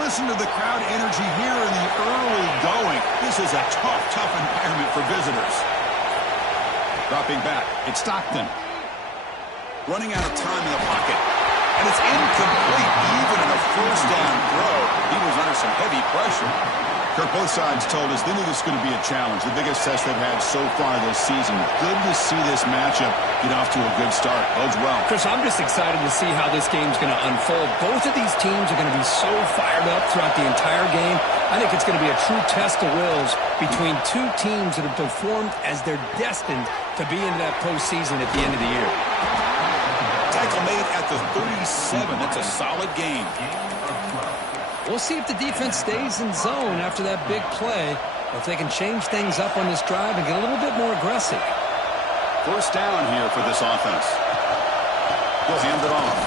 Listen to the crowd energy here in the early going. This is a tough environment for visitors. Dropping back, it's Stockton. Running out of time in the pocket. And it's incomplete, even in a first down throw. He was under some heavy pressure. Kirk, both sides told us they knew this was going to be a challenge, the biggest test they've had so far this season. Good to see this matchup get off to a good start. Bodes well. Chris, I'm just excited to see how this game's going to unfold. Both of these teams are going to be so fired up throughout the entire game. I think it's going to be a true test of wills between two teams that have performed as they're destined to be into that postseason at the end of the year. Tackle made at the 37. That's a solid game. We'll see if the defense stays in zone after that big play, or if they can change things up on this drive and get a little bit more aggressive. First down here for this offense. He'll hand it off.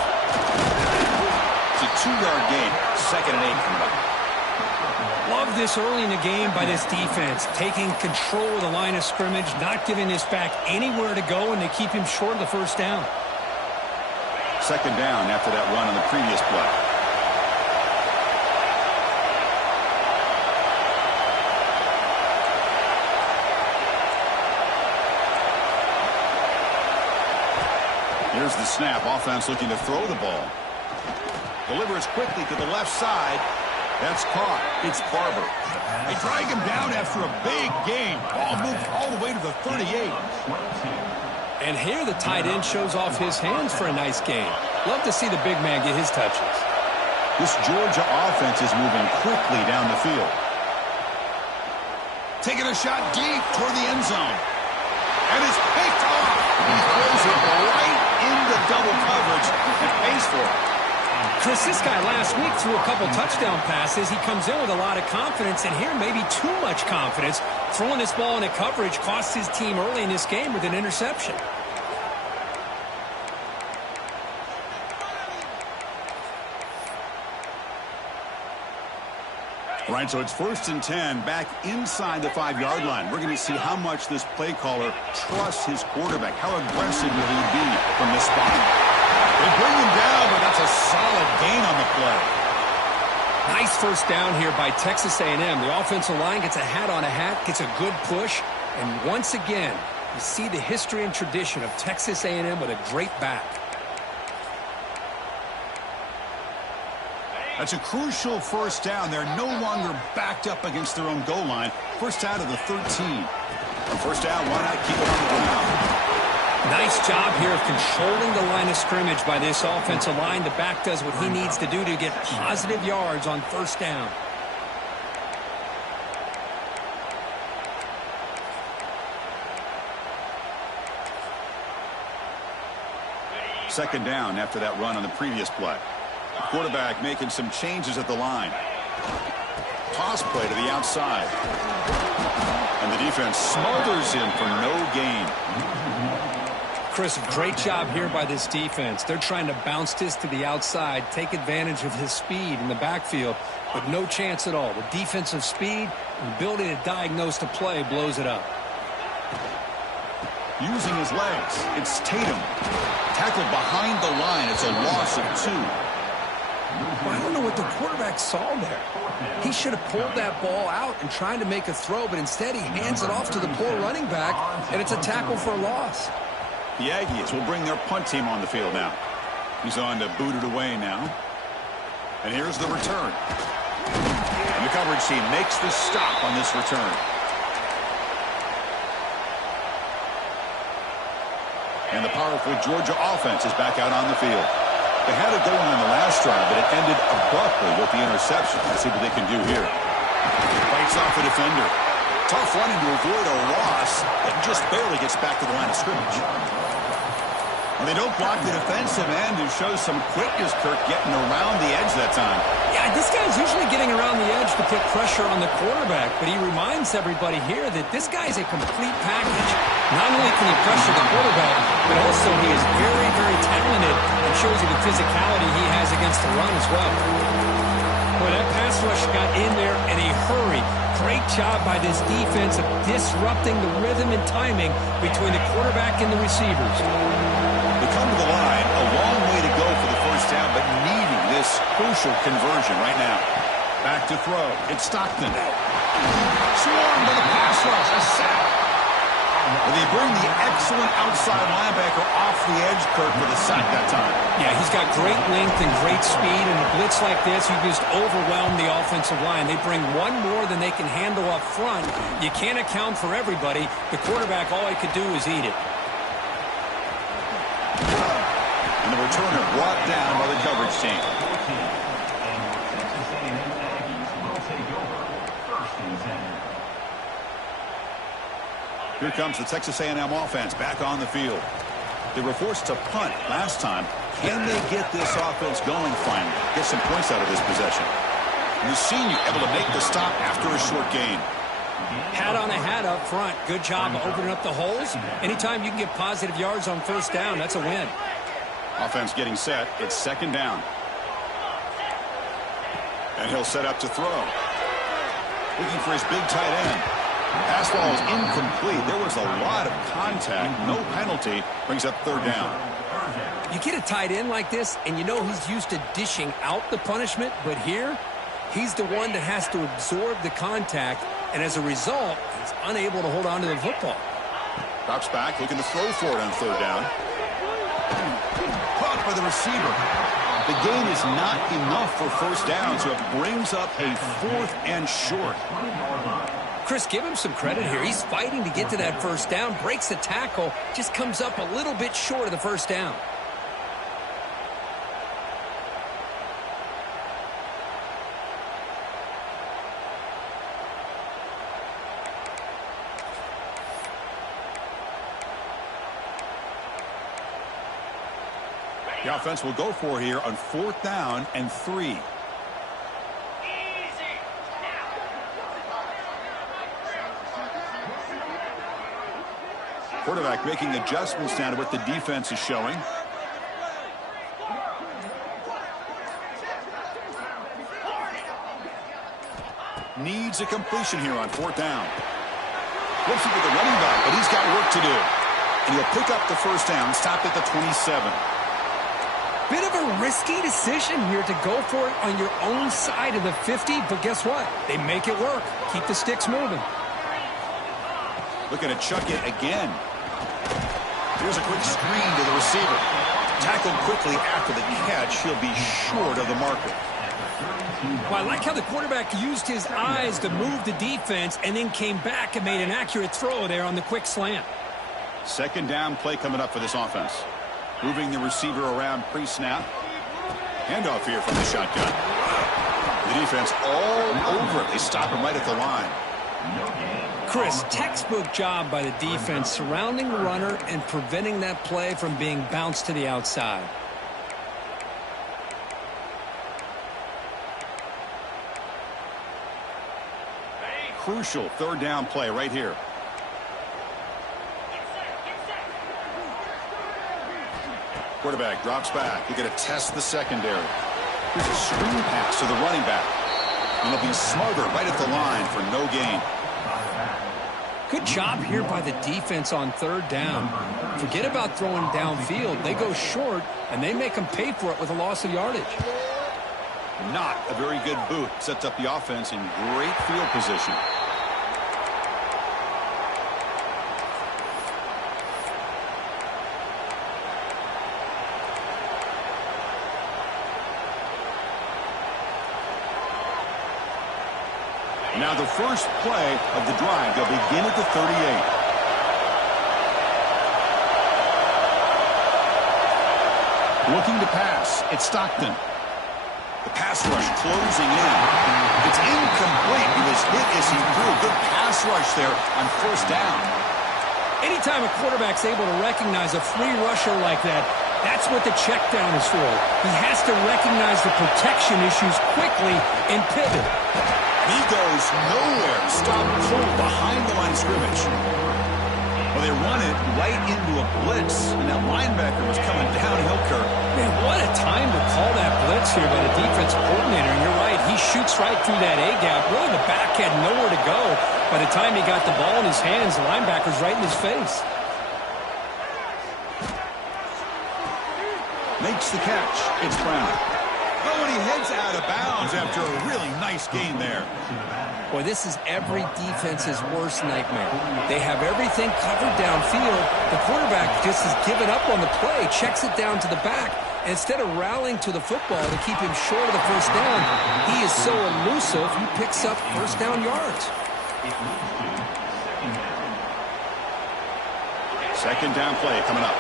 It's a 2-yard gain. 2nd and 8 coming up. Love this early in the game by this defense, taking control of the line of scrimmage, not giving this back anywhere to go, and they keep him short of the first down. 2nd down after that run on the previous play. Here's the snap. Offense looking to throw the ball. Delivers quickly to the left side. That's caught. It's Barber. They drag him down after a big game. Ball moved all the way to the 38. And here the tight end shows off his hands for a nice game. Love to see the big man get his touches. This Georgia offense is moving quickly down the field. Taking a shot deep toward the end zone. And it's picked off. He throws it right into double coverage and pays for it. Chris, this guy last week threw a couple touchdown passes. He comes in with a lot of confidence, and here maybe too much confidence. Throwing this ball into coverage cost his team early in this game with an interception. All right, so it's 1st and 10 back inside the 5-yard line. We're going to see how much this play caller trusts his quarterback. How aggressive will he be from this spot? They bring him down, but that's a solid gain on the play. Nice first down here by Texas A&M. The offensive line gets a hat on a hat, gets a good push, and once again, you see the history and tradition of Texas A&M with a great back. That's a crucial first down. They're no longer backed up against their own goal line. First out of the 13. On first down, why not keep it on the ground? Nice job here of controlling the line of scrimmage by this offensive line. The back does what he needs to do to get positive yards on first down. Second down after that run on the previous play. Quarterback making some changes at the line. Toss play to the outside. And the defense smothers him for no gain. Chris, great job here by this defense. They're trying to bounce this to the outside, take advantage of his speed in the backfield, but no chance at all. The defensive speed and ability to diagnose the play blows it up. Using his legs, it's Tatum. Tackled behind the line. It's a loss of 2. I don't know what the quarterback saw there. He should have pulled that ball out and tried to make a throw, but instead he hands it off to the poor running back, and it's a tackle for a loss. The Aggies will bring their punt team on the field now. He's on to boot it away now. And here's the return. And the coverage team makes the stop on this return. And the powerful Georgia offense is back out on the field. They had it going on the last drive, but it ended abruptly with the interception. Let's see what they can do here. Fights off the defender. Tough running to avoid a loss, but just barely gets back to the line of scrimmage. And they don't block the defensive end, who shows some quickness, Kirk, getting around the edge that time. Yeah, this guy's usually getting around the edge to put pressure on the quarterback, but he reminds everybody here that this guy's a complete package. Not only can he pressure the quarterback, but also he is very, very talented and shows you the physicality he has against the run as well. Boy, that pass rush got in there in a hurry. Great job by this defense of disrupting the rhythm and timing between the quarterback and the receivers. They come to the line, a long way to go for the first down, but needing this crucial conversion right now. Back to throw. It's Stockton. Swarmed by the pass rush. A sack. And they bring the excellent outside linebacker off the edge, Kirk, for the sack that time. Yeah, he's got great length and great speed, and a blitz like this, you just overwhelm the offensive line. They bring one more than they can handle up front. You can't account for everybody. The quarterback, all he could do is eat it. And the returner brought down by the coverage team. Here comes the Texas A&M offense back on the field. They were forced to punt last time. Can they get this offense going finally? Get some points out of this possession. And the senior able to make the stop after a short gain. Hat on a hat up front. Good job opening up the holes. Anytime you can get positive yards on first down, that's a win. Offense getting set. It's second down. And he'll set up to throw. Looking for his big tight end. Pass ball is incomplete. There was a lot of contact. No penalty. Brings up third down. You get a tight end like this, and you know he's used to dishing out the punishment, but here, he's the one that has to absorb the contact, and as a result, he's unable to hold on to the football. Drops back, looking to throw for it on third down. Caught by the receiver. The gain is not enough for first down, so it brings up a 4th and short. Chris, give him some credit here. He's fighting to get to that first down, breaks the tackle, just comes up a little bit short of the first down. The offense will go for here on 4th down and 3. Quarterback making adjustments now to what the defense is showing. Needs a completion here on 4th down. Looks at the running back, but he's got work to do. And he'll pick up the first down, stop at the 27. Bit of a risky decision here to go for it on your own side of the 50, but guess what? They make it work. Keep the sticks moving. Looking to chuck it again. Here's a quick screen to the receiver. Tackled quickly after the catch. He'll be short of the marker. Well, I like how the quarterback used his eyes to move the defense and then came back and made an accurate throw there on the quick slant. Second down play coming up for this offense. Moving the receiver around pre-snap. Handoff here from the shotgun. The defense all over it. They stop him right at the line. Chris, textbook job by the defense surrounding the runner and preventing that play from being bounced to the outside. Crucial third down play right here. Quarterback drops back. You're going to test the secondary. Here's a screen pass to the running back. And he'll be smothered right at the line for no gain. Good job here by the defense on third down. Forget about throwing downfield. They go short, and they make them pay for it with a loss of yardage. Not a very good boot. Sets up the offense in great field position. Now the first play of the drive. They'll begin at the 38. Looking to pass. It's Stockton. The pass rush closing in. It's incomplete. He was hit as he threw. Good pass rush there on first down. Anytime a quarterback's able to recognize a free rusher like that, that's what the check down is for. He has to recognize the protection issues quickly and pivot. He goes nowhere. Stop cold behind the line of scrimmage. Well, they run it right into a blitz, and that linebacker was coming downhill, Kirk. Man, what a time to call that blitz here by the defense coordinator. And you're right, he shoots right through that A-gap. Really, the back had nowhere to go. By the time he got the ball in his hands, the linebacker's right in his face. Makes the catch. It's Brown. Oh, and he heads out of bounds after a really nice gain there. Boy, this is every defense's worst nightmare. They have everything covered downfield. The quarterback just has given up on the play, checks it down to the back. And instead of rallying to the football to keep him short of the first down, he is so elusive, he picks up first down yards. Second down play coming up.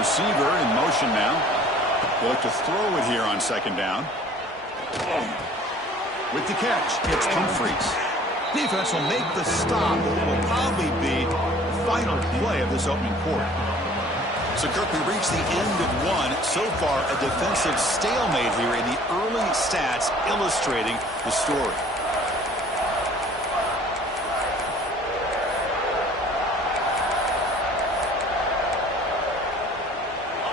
Receiver in motion now. They'll look to throw it here on second down. With the catch, it's Humphries. Defense will make the stop. It will probably be the final play of this opening quarter. So, Kirk, we reached the end of one. So far, a defensive stalemate here in the early stats illustrating the story.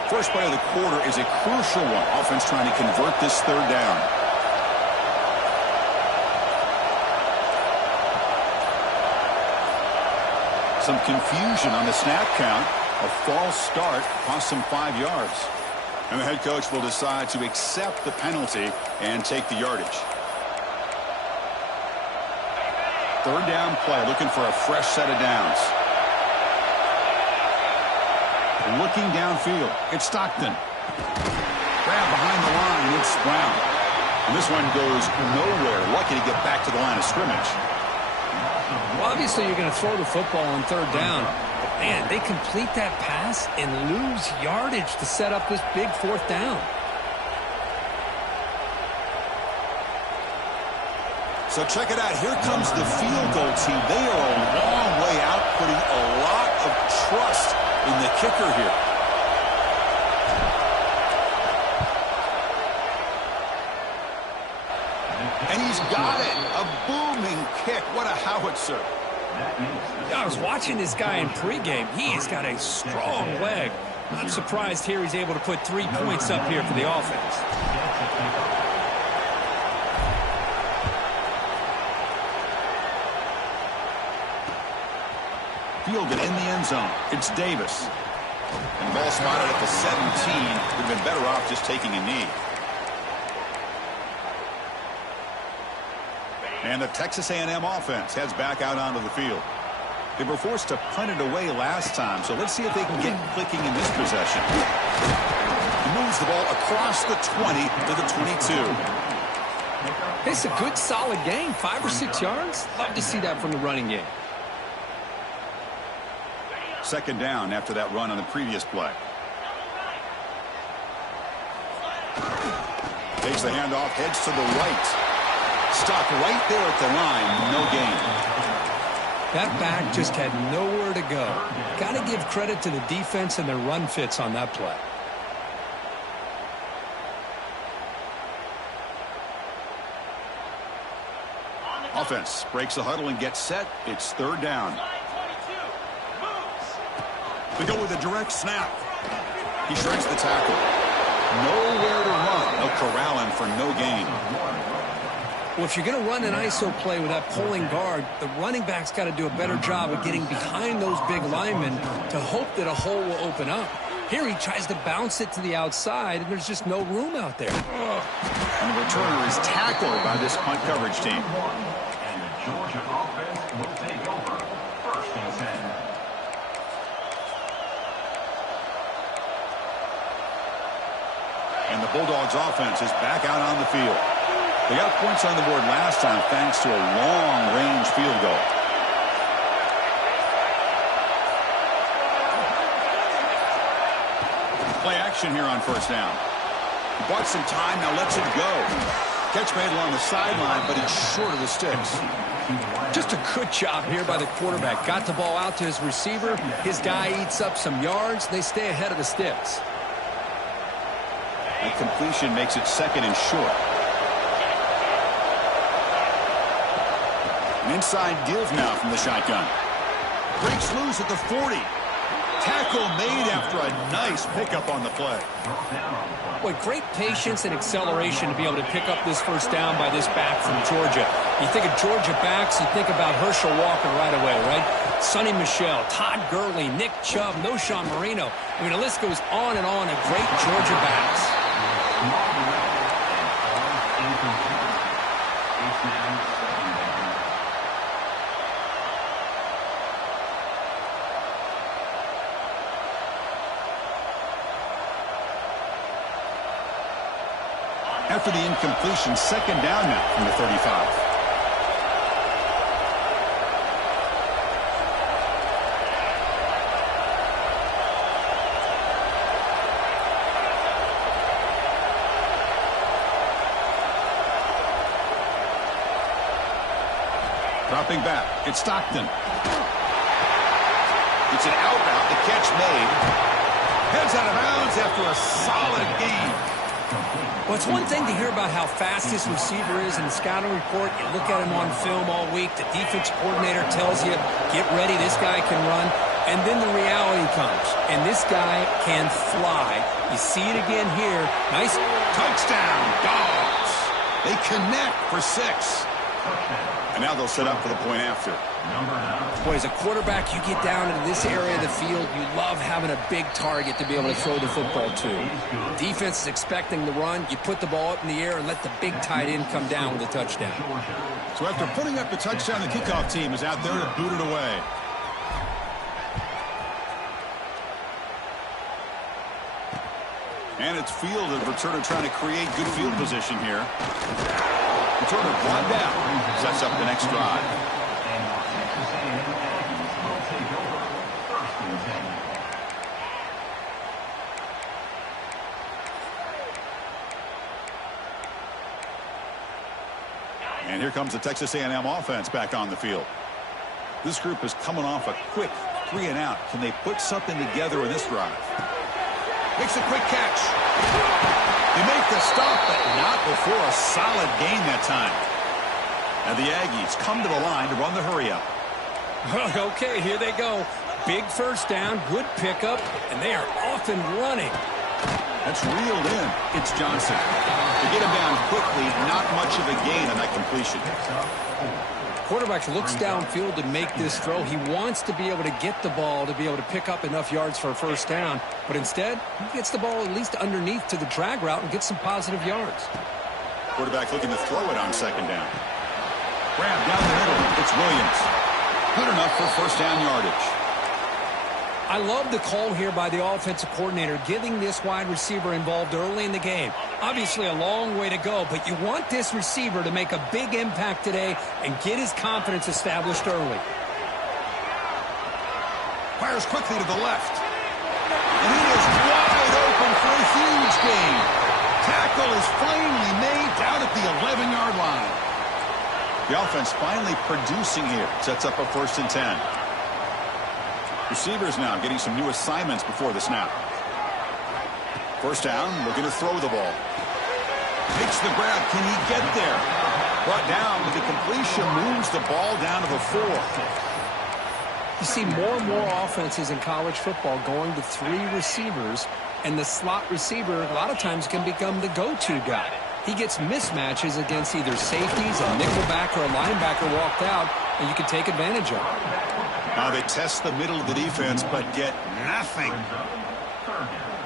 First play of the quarter is a crucial one. Offense trying to convert this third down. Some confusion on the snap count. A false start cost him 5 yards. And the head coach will decide to accept the penalty and take the yardage. Third down play, looking for a fresh set of downs. Looking downfield, it's Stockton. Grab behind the line, it's Brown. And this one goes nowhere. Lucky to get back to the line of scrimmage. Well, obviously you're going to throw the football on third down. But, man, they complete that pass and lose yardage to set up this big fourth down. So check it out. Here comes the field goal team. They are a long way out, putting a lot of trust in the kicker here. And he's got it. A booming kick. What a howitzer. I was watching this guy in pregame. He has got a strong leg. Not surprised here he's able to put 3 points up here for the offense. Fielded in the end zone. It's Davis. And ball spotted at the 17. Would have been better off just taking a knee. And the Texas A&M offense heads back out onto the field. They were forced to punt it away last time, so let's see if they can get clicking in this possession. He moves the ball across the 20 to the 22. It's a good, solid game. 5 or 6 yards. Love to see that from the running game. Second down after that run on the previous play. Takes the handoff, heads to the right. Stopped right there at the line, no gain. That back just had nowhere to go. Got to give credit to the defense and their run fits on that play. Offense breaks the huddle and gets set. It's third down. We go with a direct snap. He shreds the tackle. Nowhere to run. They'll corral him for no gain. Well, if you're going to run an ISO play with that pulling guard, the running back's got to do a better job of getting behind those big linemen to hope that a hole will open up. Here he tries to bounce it to the outside, and there's just no room out there. And the returner is tackled by this punt coverage team. And the Georgia offense will take over first and 10. And the Bulldogs offense is back out on the field. They got points on the board last time thanks to a long-range field goal. Play action here on first down. He bought some time, now lets it go. Catch made along the sideline, but he's short of the sticks. Just a good job here by the quarterback. Got the ball out to his receiver. His guy eats up some yards. They stay ahead of the sticks. That completion makes it second and short. An inside give now from the shotgun. Breaks loose at the 40. Tackle made after a nice pickup on the play. Boy, great patience and acceleration to be able to pick up this first down by this back from Georgia. You think of Georgia backs, you think about Herschel Walker right away, right? Sonny Michel, Todd Gurley, Nick Chubb, Noshawn Marino. I mean, the list goes on and on of great Georgia backs. After the incompletion, second down now from the 35. Dropping back, it's Stockton. It's an out route, the catch made. Heads out of bounds after a solid gain. Well, it's one thing to hear about how fast this receiver is in the scouting report. You look at him on film all week. The defense coordinator tells you, get ready, this guy can run. And then the reality comes, and this guy can fly. You see it again here. Nice Touchdown, Dogs. They connect for 6. And now they'll set up for the point after. Boy, as a quarterback, you get down into this area of the field, you love having a big target to be able to throw the football to. Defense is expecting the run. You put the ball up in the air and let the big tight end come down with a touchdown. So after putting up the touchdown, the kickoff team is out there to boot it away. And it's field and returner trying to create good field position here. Returner brought down. Sets up the next drive. And here comes the Texas A&M offense back on the field. This group is coming off a quick 3-and-out. Can they put something together in this drive? Makes a quick catch. They make the stop, but not before a solid gain that time. And the Aggies come to the line to run the hurry-up. Okay, here they go. Big first down, good pickup, and they are off and running. That's reeled in. It's Johnson. To get him down quickly, not much of a gain on that completion. Quarterback looks downfield to make this throw. He wants to be able to get the ball to be able to pick up enough yards for a first down. But instead, he gets the ball at least underneath to the drag route and gets some positive yards. Quarterback looking to throw it on second down. Grab down the middle. It's Williams. Good enough for first down yardage. I love the call here by the offensive coordinator, getting this wide receiver involved early in the game. Obviously a long way to go, but you want this receiver to make a big impact today and get his confidence established early. Fires quickly to the left. And he is wide open for a huge gain. Tackle is finally made down at the 11-yard line. The offense finally producing here. Sets up a 1st and 10. Receivers now getting some new assignments before the snap. First down, looking to throw the ball. Makes the grab. Can he get there? Brought down, but the completion moves the ball down to the 4. You see more and more offenses in college football going to 3 receivers, and the slot receiver a lot of times can become the go-to guy. He gets mismatches against either safeties, a nickelback, or a linebacker walked out, and you can take advantage of it. Now they test the middle of the defense, but get nothing.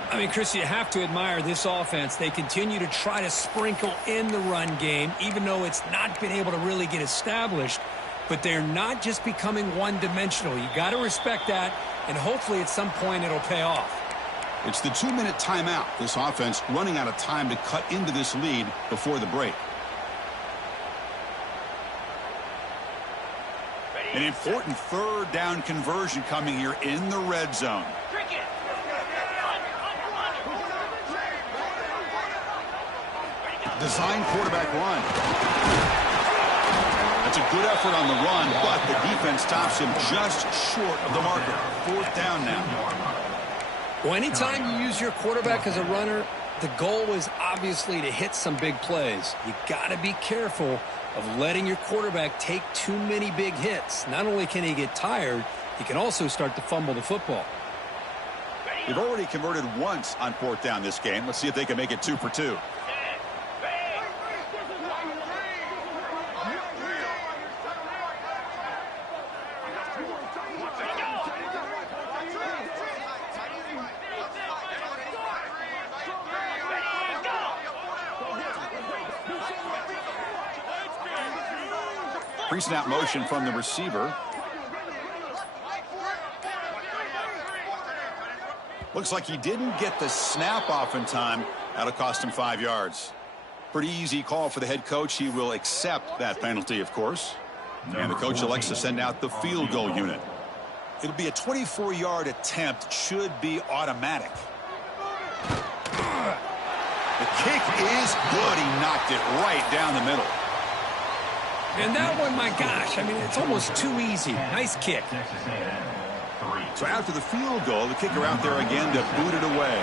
I mean, Chris, you have to admire this offense. They continue to try to sprinkle in the run game, even though it's not been able to really get established. But they're not just becoming one-dimensional. You got to respect that, and hopefully at some point it'll pay off. It's the 2-minute timeout. This offense running out of time to cut into this lead before the break. An important 3rd down conversion coming here in the red zone. Design quarterback run. That's a good effort on the run, but the defense stops him just short of the marker. 4th down now. Well, anytime you use your quarterback as a runner, the goal is obviously to hit some big plays. You got to be careful of letting your quarterback take too many big hits. Not only can he get tired, he can also start to fumble the football. They've already converted once on 4th down this game. Let's see if they can make it 2 for 2. Pre-snap motion from the receiver. Looks like he didn't get the snap off in time. That'll cost him 5 yards. Pretty easy call for the head coach. He will accept that penalty, of course. And the coach elects to send out the field goal unit. It'll be a 24-yard attempt. Should be automatic. The kick is good. He knocked it right down the middle. And that one, my gosh, I mean, it's almost too easy. Nice kick. Texas A&M. 3. So after the field goal, the kicker out there again to boot it away.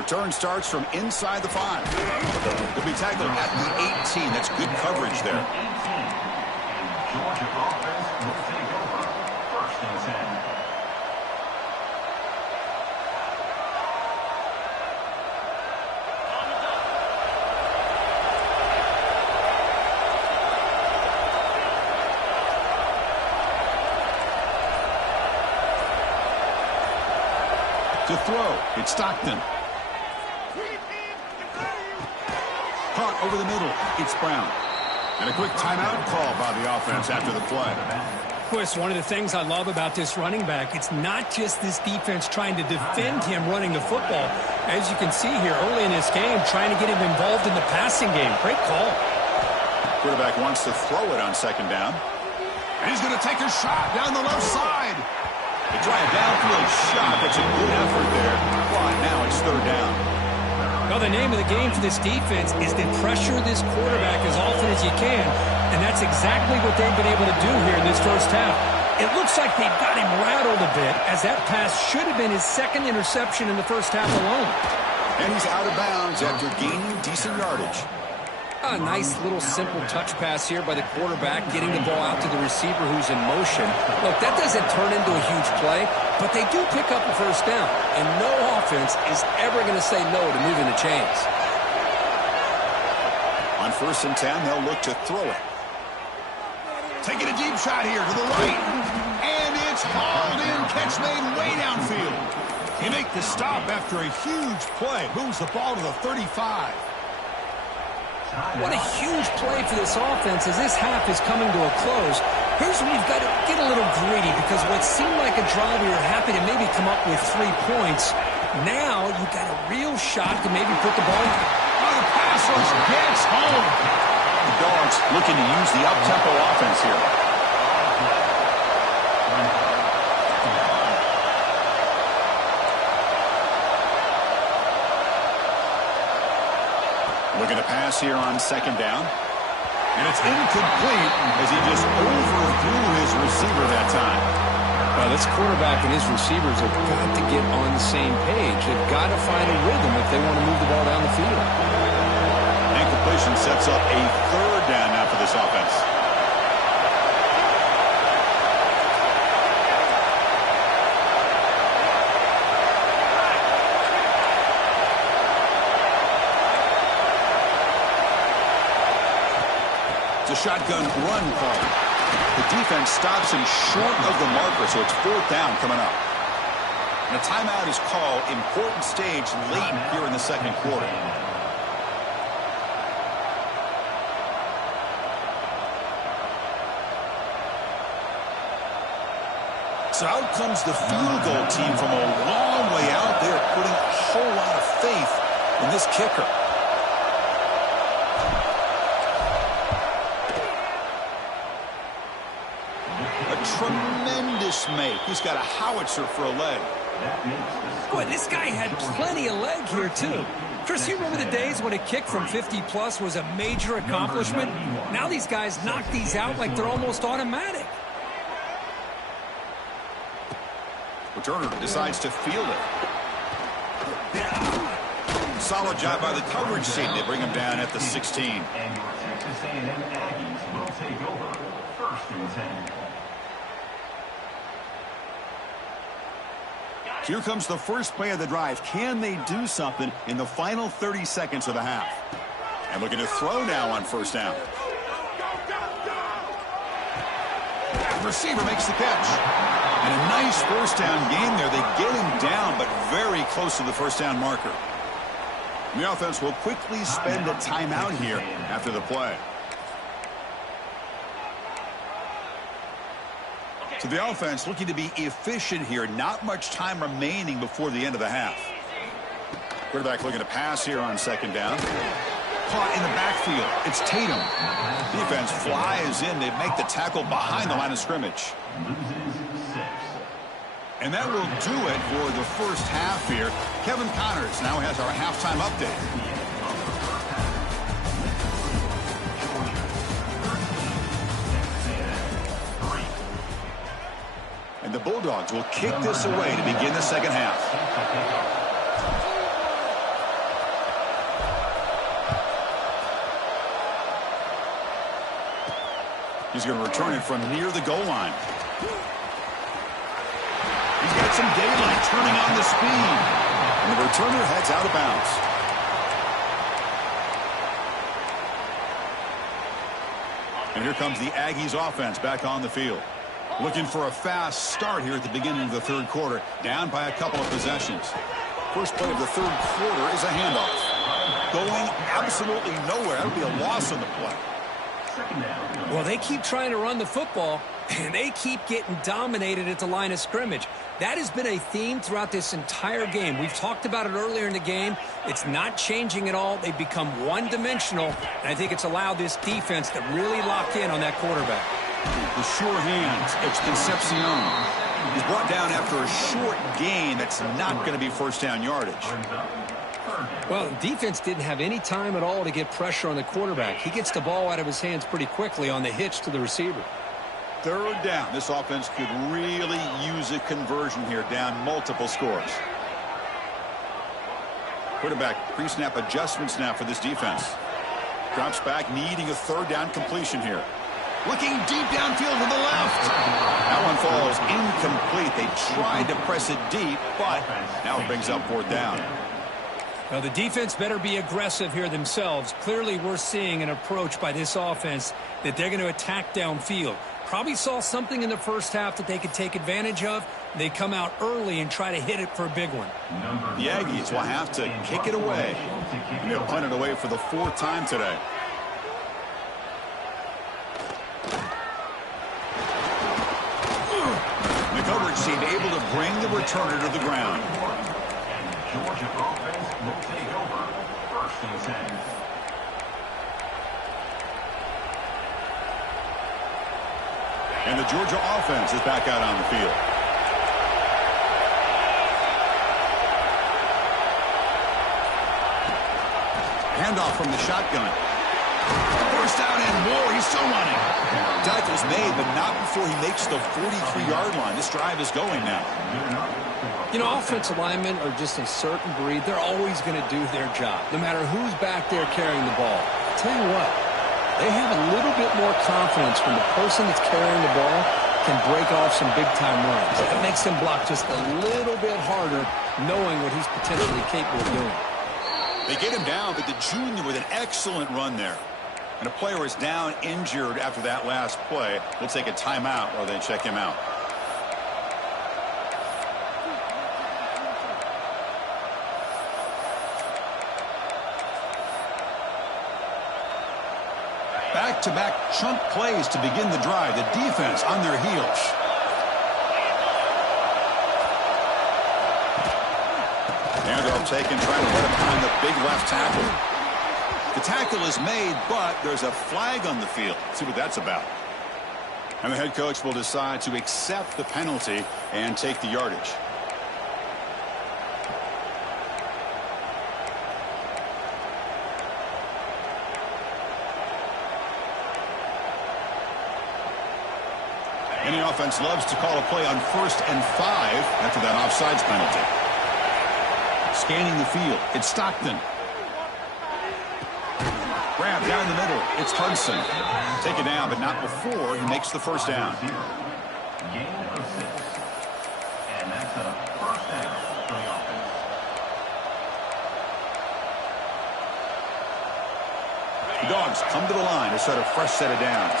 Return starts from inside the 5. He'll be tackled at the 18. That's good coverage there. 18. And Georgia offense will take over. First and 10. To throw, it's Stockton. Caught over the middle, it's Brown. And a quick timeout call by the offense after the play. Chris, one of the things I love about this running back, it's not just this defense trying to defend him running the football. As you can see here early in this game, trying to get him involved in the passing game. Great call. Quarterback wants to throw it on second down. And he's going to take a shot down the left side. They try a downfield shot. That's a good effort there. But now it's third down. Well, the name of the game for this defense is to pressure this quarterback as often as you can, and that's exactly what they've been able to do here in this first half. It looks like they've got him rattled a bit, as that pass should have been his second interception in the first half alone. And he's out of bounds after gaining decent yardage. A nice little simple touch pass here by the quarterback, getting the ball out to the receiver who's in motion. Look, that doesn't turn into a huge play, but they do pick up a first down, and no offense is ever going to say no to moving the chains. On 1st and 10, they'll look to throw it. Taking a deep shot here to the right. And it's hauled in. Catch made way downfield. He make the stop after a huge play. Moves the ball to the 35. What a huge play for this offense as this half is coming to a close. Here's where you've got to get a little greedy, because what seemed like a drive where you're happy to maybe come up with 3 points, now you've got a real shot to maybe put the ball in. Oh, the pass rush gets home. The Dogs looking to use the up-tempo offense here. Looking to pass here on second down. And it's incomplete as he just overthrew his receiver that time. Well, this quarterback and his receivers have got to get on the same page. They've got to find a rhythm if they want to move the ball down the field. Incompletion sets up a third down now for this offense. It's a shotgun run call. The defense stops him short of the marker, so it's 4th down coming up. And a timeout is called. Important stage late here in the second quarter. So out comes the field goal team from a long way out. They're putting a whole lot of faith in this kicker. Tremendous make. He's got a howitzer for a leg. Boy, this guy had plenty of leg here, too. Chris, you remember the days when a kick from 50-plus was a major accomplishment? Now these guys knock these out like they're almost automatic. Returner decides to field it. Solid job by the coverage team. They bring him down at the 16. And your Texas A&M Aggies will take over. First and 10. Here comes the first play of the drive. Can they do something in the final 30 seconds of the half? And looking to throw now on 1st down. receiver makes the catch. And a nice first down gain there. They get him down, but very close to the first down marker. And the offense will quickly spend a timeout here after the play. So the offense looking to be efficient here. Not much time remaining before the end of the half. Quarterback looking to pass here on second down. Caught in the backfield. It's Tatum. Defense flies in. They make the tackle behind the line of scrimmage. And that will do it for the first half here. Kevin Connors now has our halftime update. And the Bulldogs will kick this away to begin the second half. He's going to return it from near the goal line. He's got some daylight turning on the speed. And the returner heads out of bounds. And here comes the Aggies offense back on the field. Looking for a fast start here at the beginning of the third quarter. Down by a couple of possessions. First play of the third quarter is a handoff. Going absolutely nowhere. That would be a loss on the play. Well, they keep trying to run the football, and they keep getting dominated at the line of scrimmage. That has been a theme throughout this entire game. We've talked about it earlier in the game. It's not changing at all. They've become one-dimensional, and I think it's allowed this defense to really lock in on that quarterback. The sure hands, it's Concepcion. He's brought down after a short gain that's not going to be first down yardage. Well, the defense didn't have any time at all to get pressure on the quarterback. He gets the ball out of his hands pretty quickly on the hitch to the receiver. Third down. This offense could really use a conversion here, down multiple scores. Quarterback pre-snap adjustments now for this defense. Drops back, needing a third down completion here. Looking deep downfield to the left. That one falls incomplete. They tried to press it deep, but now it brings up fourth down. Well, the defense better be aggressive here themselves. Clearly, we're seeing an approach by this offense that they're going to attack downfield. Probably saw something in the first half that they could take advantage of. They come out early and try to hit it for a big one. The Aggies will have to kick it away. And they'll punt it away for the fourth time today. The coverage team able to bring the returner to the ground. Georgia offense will take over first and 10. And the Georgia offense is back out on the field. Handoff from the shotgun. First down and more. He's still running. Tackle's made, but not before he makes the 43-yard line. This drive is going now. You know, offensive linemen are just a certain breed. They're always going to do their job, no matter who's back there carrying the ball. I'll tell you what, they have a little bit more confidence when the person that's carrying the ball can break off some big-time runs. That makes them block just a little bit harder, knowing what he's potentially capable of doing. They get him down, but the junior with an excellent run there. And a player is down injured after that last play. We'll take a timeout while they check him out. Back-to-back chunk plays to begin the drive. The defense on their heels. Handoff taken, trying to put it behind the big left tackle. The tackle is made, but there's a flag on the field. Let's see what that's about. And the head coach will decide to accept the penalty and take the yardage. Any offense loves to call a play on 1st and 5 after that offsides penalty. Scanning the field, it's Stockton. Grab down the middle, it's Hudson. Take it down, but not before he makes the first down. Gain of 6. And that's a first down for the offense. The Dogs come to the line to set a fresh set of downs.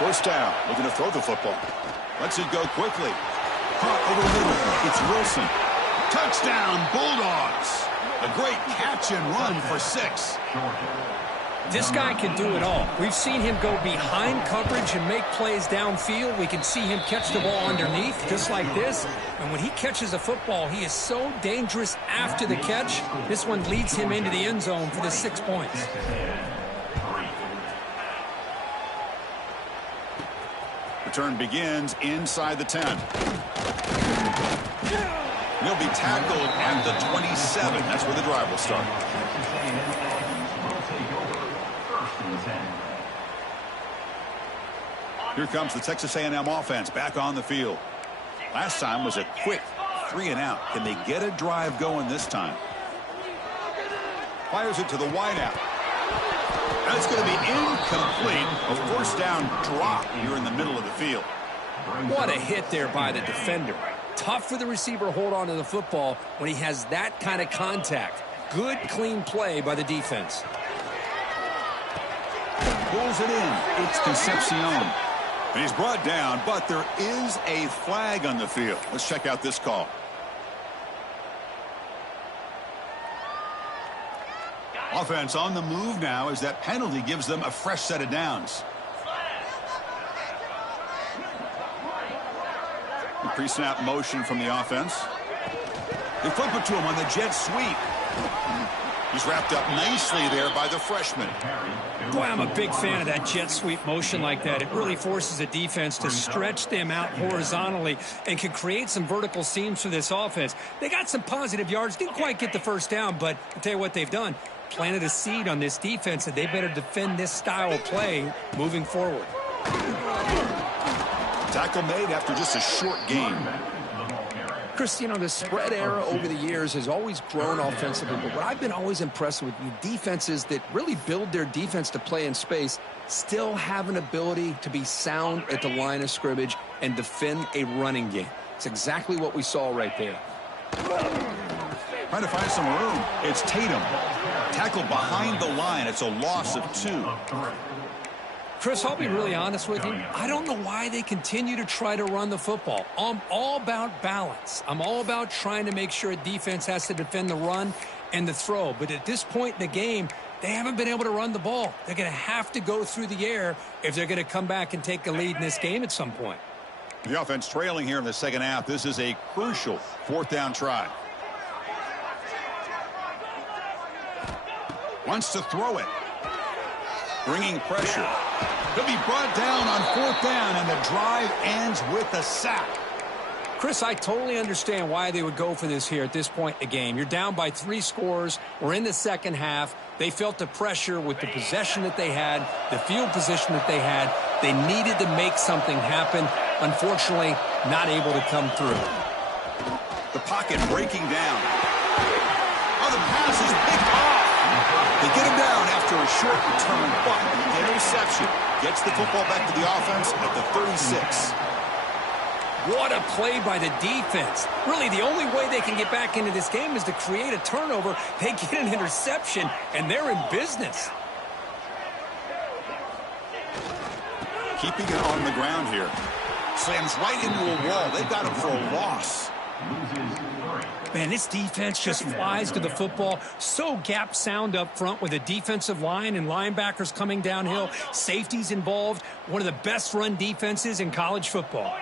First down, looking to throw the football. Lets it go quickly. Caught over the middle. It's Wilson. Touchdown, Bulldogs. A great catch and run for 6. This guy can do it all. We've seen him go behind coverage and make plays downfield. We can see him catch the ball underneath, just like this. And when he catches a football, he is so dangerous after the catch. This one leads him into the end zone for the 6 points. Return begins inside the 10. He'll be tackled at the 27. That's where the drive will start. Here comes the Texas A&M offense back on the field. Last time was a quick 3-and-out. Can they get a drive going this time? Fires it to the wideout. And it's going to be incomplete. A first down drop here in the middle of the field. What a hit there by the defender. Tough for the receiver to hold on to the football when he has that kind of contact. Good, clean play by the defense. Pulls it in. It's Concepcion. And he's brought down, but there is a flag on the field. Let's check out this call. Offense on the move now as that penalty gives them a fresh set of downs. The pre-snap motion from the offense. They flip it to him on the jet sweep. He's wrapped up nicely there by the freshman. Boy, I'm a big fan of that jet sweep motion like that. It really forces the defense to stretch them out horizontally and can create some vertical seams for this offense. They got some positive yards, didn't quite get the first down, but I'll tell you what they've done. Planted a seed on this defense, and they better defend this style of play moving forward. Tackle made after just a short game. Chris, you know, the spread era over the years has always grown offensively, but what I've been always impressed with defenses that really build their defense to play in space still have an ability to be sound at the line of scrimmage and defend a running game. It's exactly what we saw right there. Trying to find some room. It's Tatum. Tackled behind the line. It's a loss of 2. Chris, I'll be really honest with you. I don't know why they continue to try to run the football. I'm all about balance. I'm all about trying to make sure a defense has to defend the run and the throw. But at this point in the game, they haven't been able to run the ball. They're going to have to go through the air if they're going to come back and take a lead in this game at some point. The offense trailing here in the second half. This is a crucial 4th down try. Wants to throw it. Bringing pressure. He'll be brought down on 4th down, and the drive ends with a sack. Chris, I totally understand why they would go for this here at this point in the game. You're down by 3 scores. We're in the second half. They felt the pressure with the possession that they had, the field position that they had. They needed to make something happen. Unfortunately, not able to come through. The pocket breaking down. Oh, the pass is picked off. They get him down after a short return, but the interception gets the football back to the offense at the 36. What a play by the defense. Really, the only way they can get back into this game is to create a turnover. They get an interception, and they're in business. Keeping it on the ground here. Slams right into a wall. They've got him for a loss. Man, this defense just flies to the football. So gap sound up front with a defensive line and linebackers coming downhill. Safeties involved. One of the best run defenses in college football.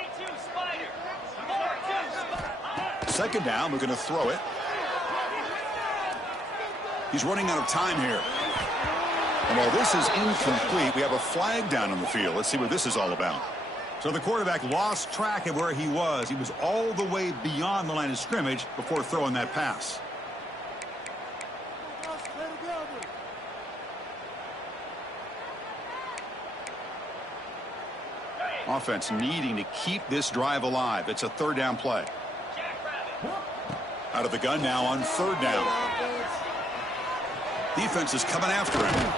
Second down, we're going to throw it. He's running out of time here. And while this is incomplete, we have a flag down on the field. Let's see what this is all about. So the quarterback lost track of where he was. He was all the way beyond the line of scrimmage before throwing that pass. Offense needing to keep this drive alive. It's a 3rd down play. Out of the gun now on 3rd down. Defense is coming after him.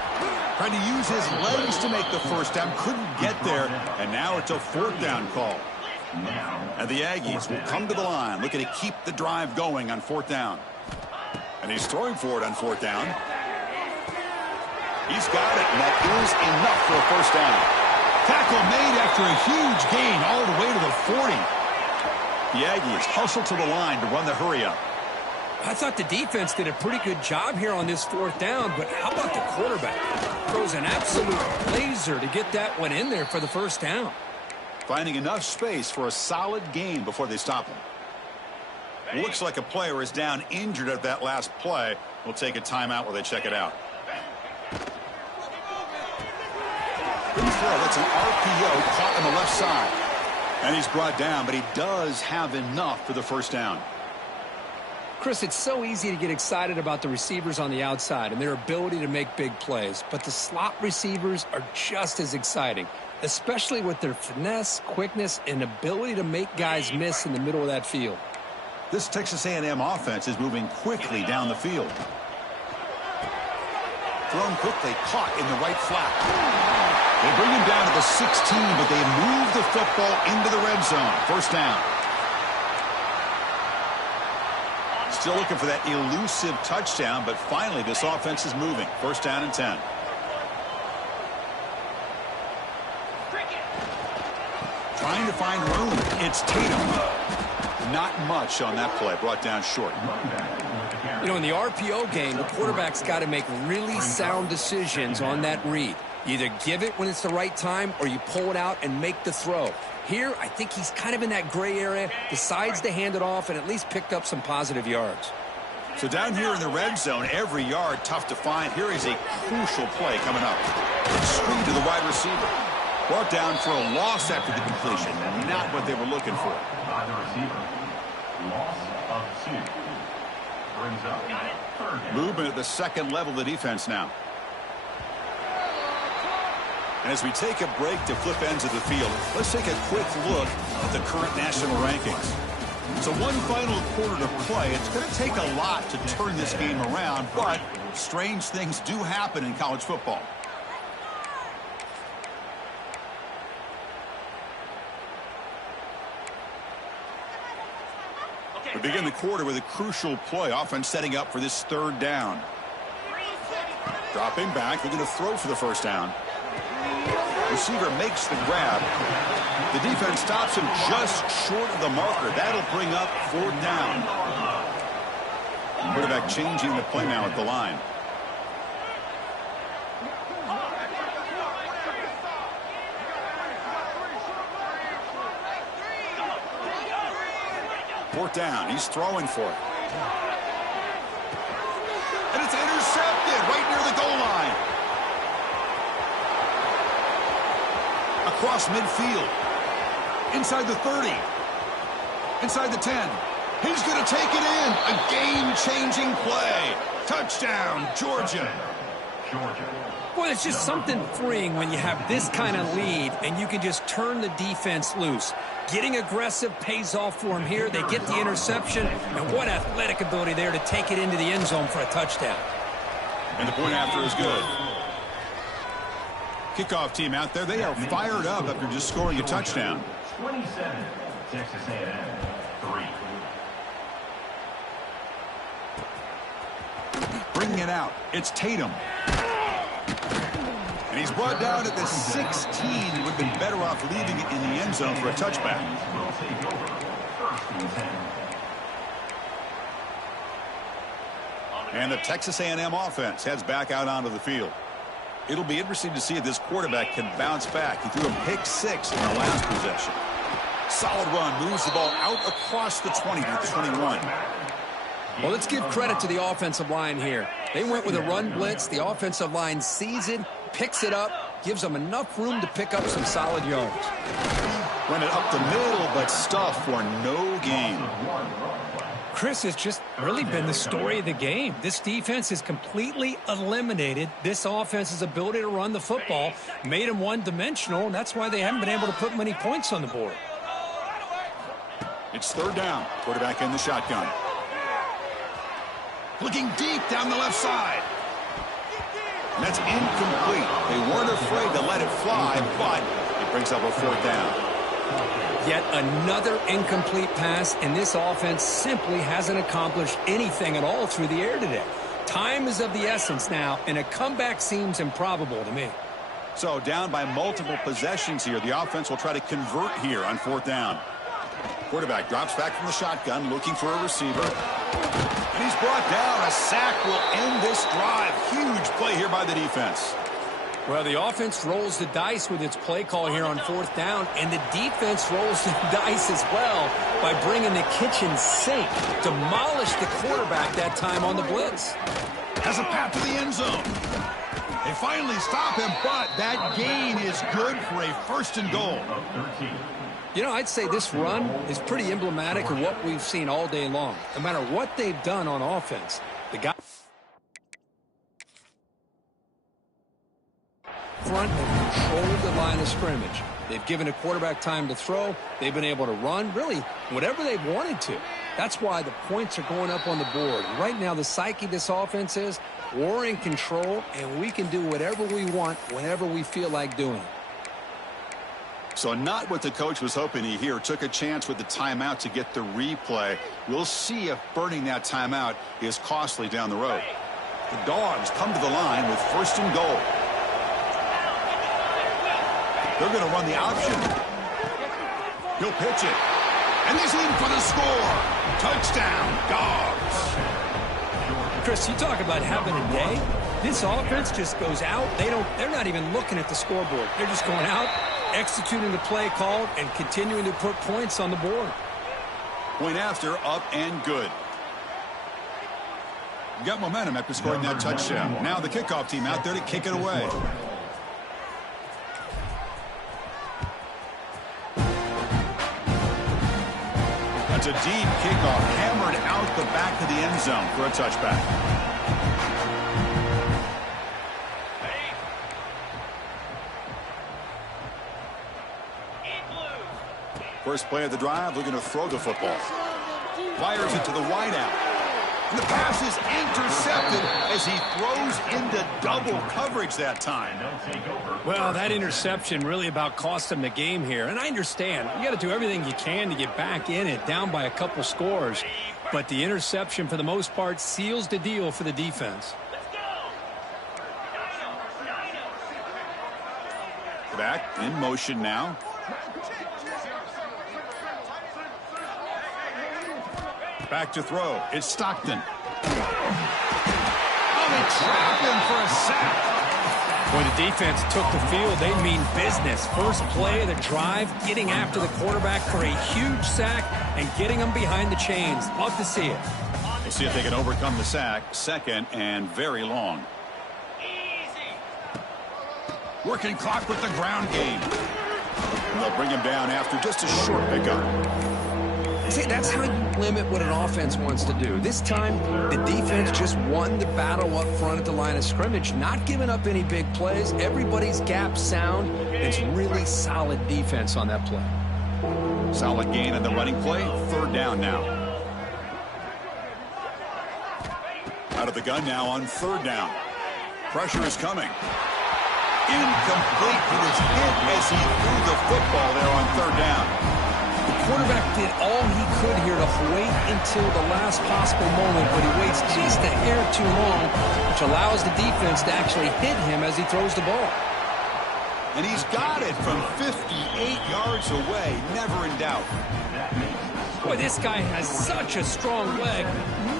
Trying to use his legs to make the first down. Couldn't get there. And now it's a 4th down call. And the Aggies will come to the line, looking to keep the drive going on 4th down. And he's throwing for it on 4th down. He's got it, and that is enough for a first down. Tackle made after a huge gain all the way to the 40. The Aggies hustle to the line to run the hurry-up. I thought the defense did a pretty good job here on this fourth down, but how about the quarterback? Throws an absolute laser to get that one in there for the first down. Finding enough space for a solid gain before they stop him. Looks like a player is down injured at that last play. We'll take a timeout while they check it out. Good throw. That's an RPO caught on the left side. And he's brought down, but he does have enough for the first down. Chris, it's so easy to get excited about the receivers on the outside and their ability to make big plays, but the slot receivers are just as exciting, especially with their finesse, quickness, and ability to make guys miss in the middle of that field. This Texas A&M offense is moving quickly down the field. Thrown quickly, caught in the right flat. They bring him down to the 16, but they move the football into the red zone. First down. Still looking for that elusive touchdown, but finally this offense is moving. First down and 10. Trying to find room. It's Tatum. Not much on that play. Brought down short. You know, in the RPO game, the quarterback's got to make really sound decisions on that read. You either give it when it's the right time or you pull it out and make the throw. Here, I think he's kind of in that gray area, decides to hand it off and at least picked up some positive yards. So down here in the red zone, every yard tough to find. Here is a crucial play coming up. Screen to the wide receiver. Brought down for a loss after the completion. Not what they were looking for. By the receiver. Loss of 2. Brings up third down. Movement at the second level of the defense now. And as we take a break to flip ends of the field, let's take a quick look at the current national rankings. So one final quarter to play. It's going to take a lot to turn this game around, but strange things do happen in college football. We begin the quarter with a crucial play, offense setting up for this third down. Dropping back, they're going to throw for the first down. Receiver makes the grab. The defense stops him just short of the marker. That'll bring up fourth down. Quarterback changing the play now at the line. Fourth down. He's throwing for it. And it's intercepted right near the goal line. Across midfield. Inside the 30. Inside the 10. He's going to take it in. A game-changing play. Touchdown, Georgia. Boy, it's just something freeing when you have this kind of lead and you can just turn the defense loose. Getting aggressive pays off for him here. They get the interception, and what athletic ability there to take it into the end zone for a touchdown. And the point after is good. Kickoff team out there, they are fired up after just scoring a touchdown. 27, Texas A&M, 3. Bringing it out, it's Tatum. And he's brought down at the 16. He would have been better off leaving it in the end zone for a touchback. Will take over. First and 10. And the Texas A&M offense heads back out onto the field. It'll be interesting to see if this quarterback can bounce back. He threw a pick 6 in the last possession. Solid run, moves the ball out across the 20 to the 21. Well, let's give credit to the offensive line here. They went with a run blitz. The offensive line sees it, picks it up, gives them enough room to pick up some solid yards. Run it up the middle, but stuff for no gain. Chris, has just really been the story of the game. This defense has completely eliminated this offense's ability to run the football, made them one-dimensional, and that's why they haven't been able to put many points on the board. It's third down. Quarterback in the shotgun. Looking deep down the left side. And that's incomplete. They weren't afraid to let it fly, but it brings up a fourth down. Yet another incomplete pass, and this offense simply hasn't accomplished anything at all through the air today. Time is of the essence now, and a comeback seems improbable to me. So down by multiple possessions here. The offense will try to convert here on 4th down. Quarterback drops back from the shotgun, looking for a receiver. And he's brought down. A sack will end this drive. Huge play here by the defense. Well, the offense rolls the dice with its play call here on 4th down, and the defense rolls the dice as well by bringing the kitchen sink. Demolished the quarterback that time on the blitz. Has a path to the end zone. They finally stop him, but that gain is good for a 1st and goal. You know, I'd say this run is pretty emblematic of what we've seen all day long. No matter what they've done on offense, the guy front have controlled the line of scrimmage. They've given a quarterback time to throw. They've been able to run, really, whatever they've wanted to. That's why the points are going up on the board. Right now, the psyche of this offense is we're in control, and we can do whatever we want whenever we feel like doing it. So not what the coach was hoping to hear. Took a chance with the timeout to get the replay. We'll see if burning that timeout is costly down the road. The Dogs come to the line with 1st and goal. They're going to run the option. He'll pitch it. And he's in for the score. Touchdown, Dogs. Chris, you talk about having a day. This offense just goes out. They're not even looking at the scoreboard. They're just going out, executing the play called, and continuing to put points on the board. Point after, up and good. Got momentum after scoring that touchdown. Now the kickoff team out there to kick it away. That's a deep kickoff, hammered out the back of the end zone for a touchback. First play of the drive, looking to throw the football. Fires it to the wideout. And the pass is intercepted as he throws into double coverage that time. Well, that interception really about cost him the game here. And I understand. You got to do everything you can to get back in it, down by a couple scores. But the interception, for the most part, seals the deal for the defense. Back in motion now. Back to throw. It's Stockton. Oh, they trap him for a sack. When the defense took the field, they mean business. First play of the drive, getting after the quarterback for a huge sack and getting him behind the chains. Love to see it. We'll see if they can overcome the sack. 2nd and very long. Working clock with the ground game. And they'll bring him down after just a short pickup. See, that's how you limit what an offense wants to do. This time, the defense just won the battle up front at the line of scrimmage, not giving up any big plays. Everybody's gap sound. It's really solid defense on that play. Solid gain on the running play. 3rd down now. Out of the gun now on 3rd down. Pressure is coming. Incomplete. He was hit as he threw the football there on 3rd down. The quarterback did all he could here to wait until the last possible moment, but he waits just a hair too long, which allows the defense to actually hit him as he throws the ball. And he's got it from 58 yards away, never in doubt. Boy, this guy has such a strong leg.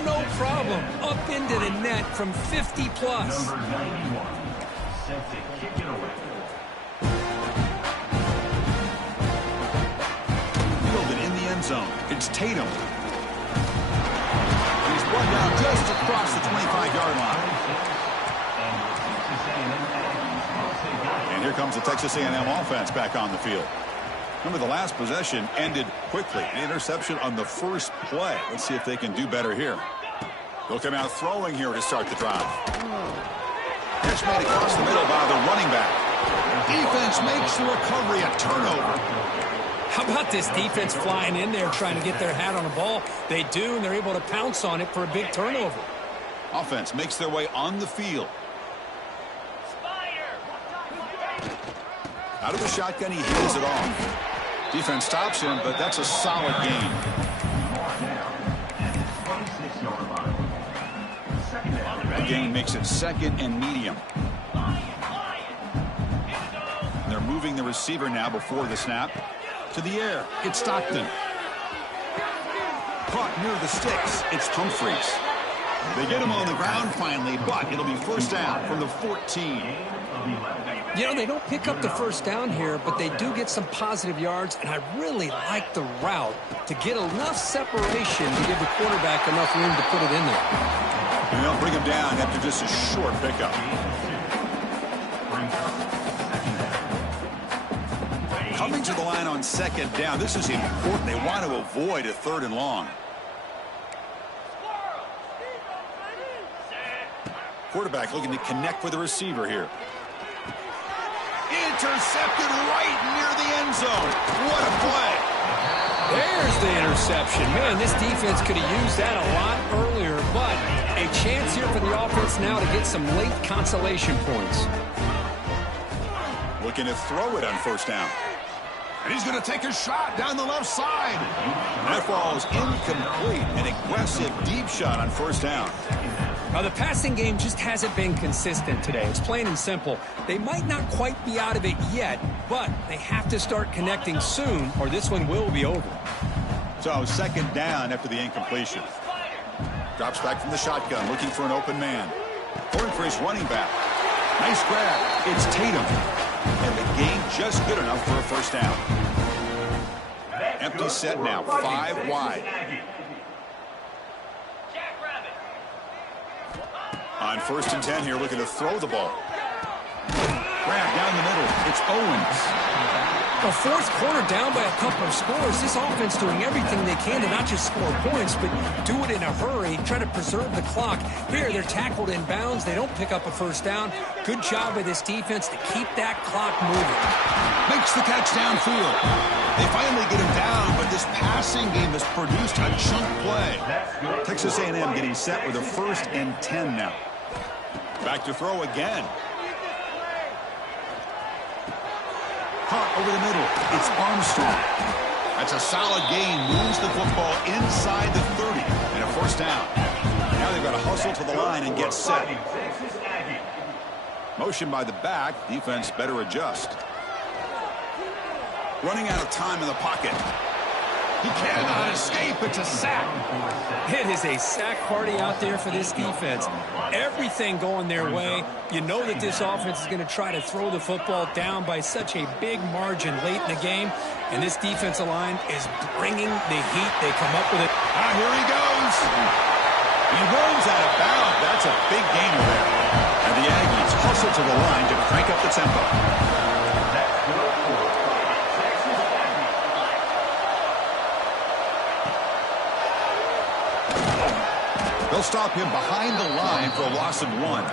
No problem. Up into the net from 50 plus. Number 91, set to kick it away. Zone. It's Tatum. He's brought down just across the 25-yard line. And here comes the Texas A&M offense back on the field. Remember, the last possession ended quickly. An interception on the first play. Let's see if they can do better here. They'll come out throwing here to start the drive. Catch made across the middle by the running back. Defense makes the recovery a turnover. How about this defense flying in there trying to get their hat on the ball? They do, and they're able to pounce on it for a big turnover. Offense makes their way on the field. Out of the shotgun, he hands it off. Defense stops him, but that's a solid gain. That gain makes it 2nd and medium. moving the receiver now before the snap. To the air. It's Stockton. Caught near the sticks. It's Humphreys. They get him on the ground finally, but it'll be first down from the 14. You know, they don't pick up the first down here, but they do get some positive yards, and I really like the route to get enough separation to give the quarterback enough room to put it in there. And they'll bring him down after just a short pickup. Coming to the line on second down. This is important. They want to avoid a 3rd and long. Quarterback looking to connect with the receiver here. Intercepted right near the end zone. What a play. There's the interception. Man, this defense could have used that a lot earlier, but a chance here for the offense now to get some late consolation points. Looking to throw it on first down. And he's going to take a shot down the left side. That ball is incomplete. An aggressive deep shot on first down. Now, the passing game just hasn't been consistent today. It's plain and simple. They might not quite be out of it yet, but they have to start connecting soon, or this one will be over. So, second down after the incompletion. Drops back from the shotgun, looking for an open man. Going for his running back. Nice grab. It's Tatum. And the gain just good enough for a first down. Empty set now, 5 wide. On 1st and 10 here, looking to throw the ball. Grab down the middle. It's Owens. The fourth quarter down by a couple of scores. This offense doing everything they can to not just score points, but do it in a hurry, try to preserve the clock. Here, they're tackled in bounds. They don't pick up a first down. Good job by this defense to keep that clock moving. Makes the catch downfield. They finally get him down, but this passing game has produced a chunk play. Texas A&M getting set with a 1st and 10 now. Back to throw again. Caught over the middle. It's Armstrong. That's a solid gain. Moves the football inside the 30 and a first down. Now they've got to hustle to the line and get set. Motion by the back. Defense better adjust. Running out of time in the pocket. He cannot escape. It's a sack. It is a sack party out there for this defense. Everything going their way. You know that this offense is going to try to throw the football down by such a big margin late in the game. And this defensive line is bringing the heat. They come up with it. Ah, here he goes. He runs out of bounds. That's a big gainer there. And the Aggies hustle to the line to crank up the tempo. They'll stop him behind the line for a loss of 1.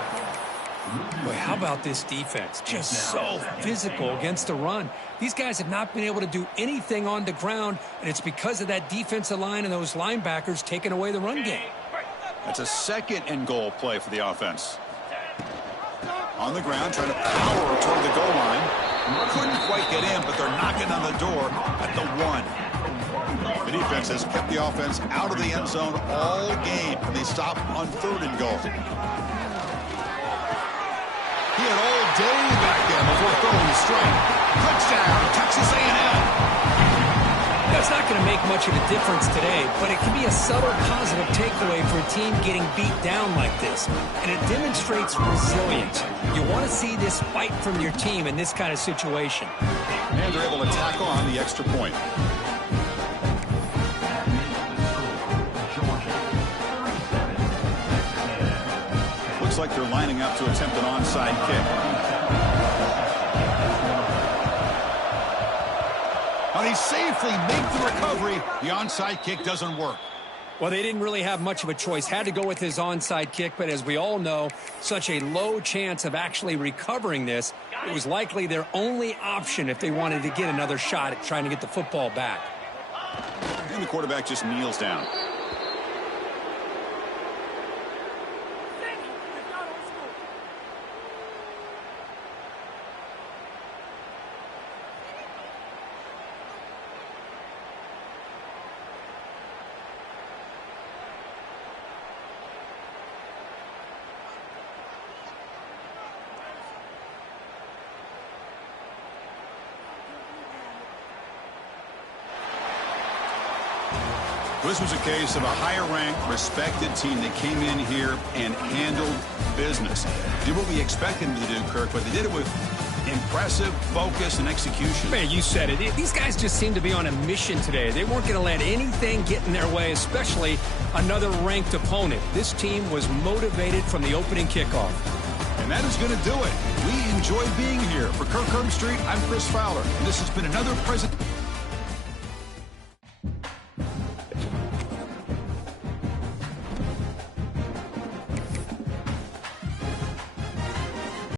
Boy, how about this defense? Just so physical against the run. These guys have not been able to do anything on the ground, and it's because of that defensive line and those linebackers taking away the run game. That's a 2nd and goal play for the offense. On the ground, trying to power toward the goal line. Couldn't quite get in, but they're knocking on the door at the 1. The defense has kept the offense out of the end zone all game, and they stop on 3rd and goal. He had all day back there before throwing the strike. Touchdown, Texas A&M. That's not going to make much of a difference today, but it can be a subtle positive takeaway for a team getting beat down like this. And it demonstrates resilience. You want to see this fight from your team in this kind of situation. And they're able to tackle on the extra point. Looks like they're lining up to attempt an onside kick. Now they safely make the recovery. The onside kick doesn't work. Well, they didn't really have much of a choice. Had to go with his onside kick, but as we all know, such a low chance of actually recovering this. It was likely their only option if they wanted to get another shot at trying to get the football back. And the quarterback just kneels down. This was a case of a higher-ranked, respected team that came in here and handled business. Did what we expected them to do, Kirk, but they did it with impressive focus and execution. Man, you said it. These guys just seem to be on a mission today. They weren't going to let anything get in their way, especially another ranked opponent. This team was motivated from the opening kickoff. And that is going to do it. We enjoy being here. For Kirk Herbstreit, I'm Chris Fowler, and this has been another present.